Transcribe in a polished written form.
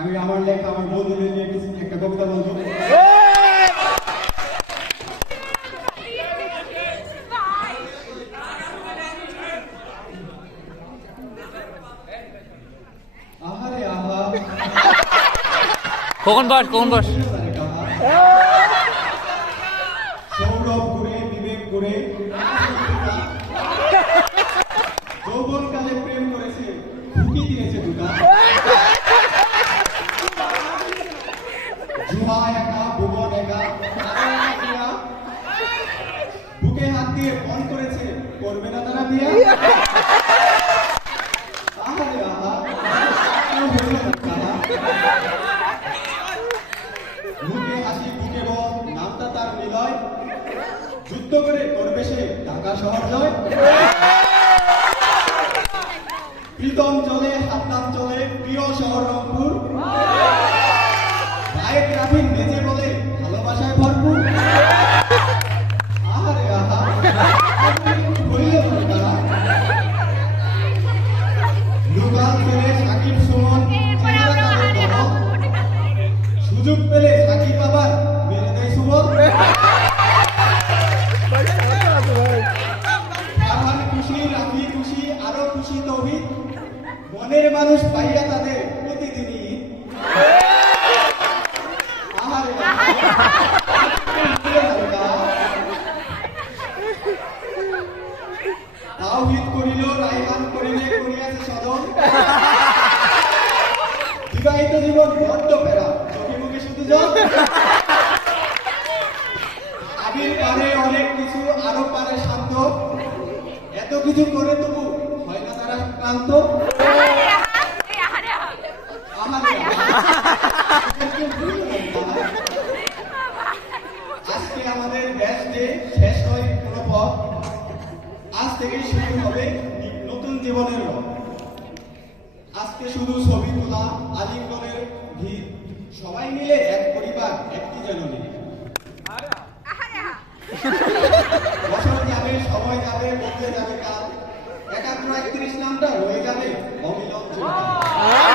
আমি আমার লেখা আমার বন্ধুদের নিয়ে একটা কবিতা বলবো। আহারে আহা কখন বস সৌরভ করে বিবেক করে যৌবন কালে প্রেম করেছে ঢুকি দিয়েছে দুটা জুহা একা ভুবন একা বুকে হাত দিয়ে ফোন করেছে করবে না তারা বিয়া। আহারে আহা কেউ হইল না তারা। মুখে হাসি বুকে বল নামটা তার নিলয় যুদ্ধ করে করবে সে ঢাকা শহর জয়। প্রীতম চলে হাতনাম চলে প্রিয় শহর রংপুর গায়ে ট্রাফিক নেচে বলে ভালোবাসায় ভরপুর। আহারে আহা হইল না তারা। লোকাল ছেলে সাকিব সুমন সুযোগ পেলে সাকিব আবার মেরে দেয় সুমন। খুশি রাফি খুশি আরো খুশি তৌহিদ মনের মানুষ পাইয়া তাদের প্রতিদিনই। আহারে তাওহীদ করিল রায়হান করিলে করিয়াছে সদন বিবাহিত জীবন বড্ড পেরা চোখে মুখে শুধু জল। আবির পারে অনেক কিছু আরো পারে শান্ত এত কিছু করে তবু হয় না তারা ক্লান্ত। আজকে আমাদের ব্যাচ ডে শেষ হয় কোনো পথ আজ থেকে শুরু হবে নতুন জীবনের রথ। আজকে শুধু ছবি তোলা আলিঙ্গনের ভিড় সবাই মিলে এক পরিবার একটি জননী। বছর যাবে সময় যাবে বদলে যাবে কাল 31 নামটা রয়ে যাবে অমিলন চিরকাল।